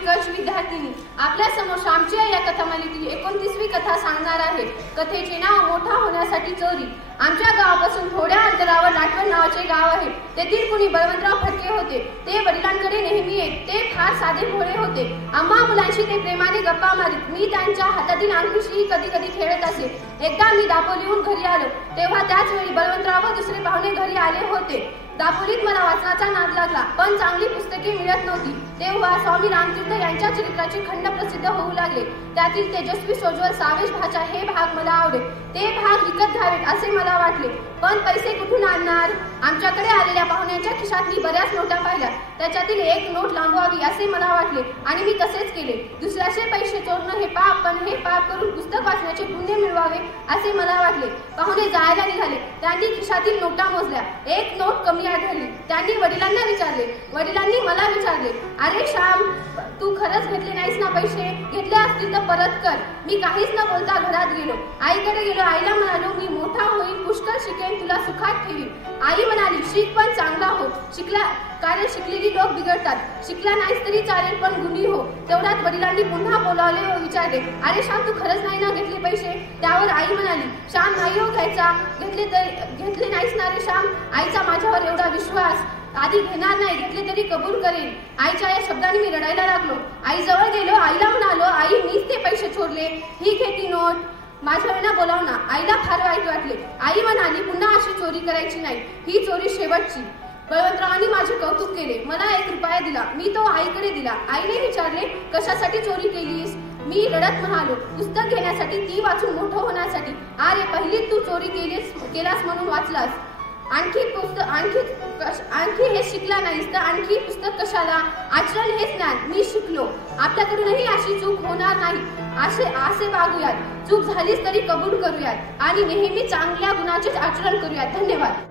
कच विद्यार्थिनी आपल्या समोर श्यामच्या या कथामालेतील 29वी कथा सांगणार आहे। कथेचे नाव मोठा होण्यासाठी चोरी। आमच्या गावापासून थोड्या अंतरावर लाटवण नावाचे गाव आहे। तेथील कुणी बळवंतराव फटके होते। ते वडिलांकडे नेहमी येत। ते फार साधे भोळे होते। आम्हा मुलांशी ते प्रेमाने गप्पा मारीत। मी त्यांच्या हातातील अंगठीशी कधी कधी खेळत असे। एकदा मी दापोलीहून घरी आलो तेव्हा त्याच वेळी बळवंतराव व दुसरे पाहुणे घरी आले होते। दापोलीत मला वाचनाचा नाद लागला, पण चांगली पुस्तके मिळत नव्हती। तेव्हा स्वामी रामतीर्थ यांच्या चरित्राचे खंड प्रसिद्ध होऊ लागले। त्यातील तेजस्वी सोज्वल सावेश भाषा हे भाग मला आवडे। ते भाग विकत घ्यावेत असे मला वाटले, पण पैसे कुठून आणणार? आमच्याकडे आलेल्या पाहुण्यांच्या खिशात मी बऱ्याच नोटा पाहिल्या। त्याच्यातील एक नोट लांबवावी असे मला वाटले आणि मी तसेच केले। दुसऱ्याचे पैसे चोरणं हे पाप, पण हे पाप करून पुस्तक वाचण्याचे पुण्य मिळवावे असे मला वाटले। पाहुणे जायला निघाले। त्यांनी खिशातील नोटा मोजल्या। एक नोट कमी आढळली। त्यांनी वडिलांना विचारले। वडिलांनी मला विचारले, अरे श्याम, तू खरंच घेतले नाहीस ना पैसे? घेतले असतील तर परत कर। मी काहीच न बोलता घरात गेलो। आईकडे गेलो। आईला म्हणालो, मी मोठा होईन, पुष्कळ शिकेन, तुला सुखात ठेवीन। आई म्हणाली, शिक पण चांगला हो। कारण शिकलेली लोक बिघडतात। शिकला नाहीस तरी चालेल, पण गुणी हो। तेवढ्यात वडिलांनी पुन्हा बोलावले व विचारले, अरे श्याम, तू खरंच नाही ना घेतले पैसे? त्यावर आई म्हणाली, श्याम, नाही हो घ्यायचा। घेतले नाहीस ना रे श्याम? आईचा माझ्यावर एवढा विश्वास। आधी घेणार नाही, घेतले तरी कबूल करेन। आईच्या या शब्दाने मी रडायला लागलो। आई जवळ गेलो। आईला म्हणालो, आई, मीच ते पैसे चोरले, ही घे ती नोट। माझ्या वेळेला बोलाव ना। आईला फार वाईट वाटले। आई म्हणाली, पुन्हा अशी चोरी करायची नाही, ही चोरी शेवटची। बळवंतरावांनी माझे कौतुक केले। मला 1 रुपया दिला। मी तो आईकडे दिला। आईने विचारले, कशासाठी चोरी केलीस? मी रडत म्हणालो, पुस्तक घेण्यासाठी, ती वाचून मोठं होण्यासाठी। अरे, पहिली तू चोरी केलास म्हणून वाचलास। आणखी हे शिकला नाहीस तर आणखी पुस्तक कशाला? आचरण हेच ज्ञान। मी शिकलो। आपल्याकडूनही अशी चूक होणार नाही असे वागूयात। चूक झालीच तरी कबूल करूयात आणि नेहमी चांगल्या गुणाचेच आचरण करूयात। धन्यवाद।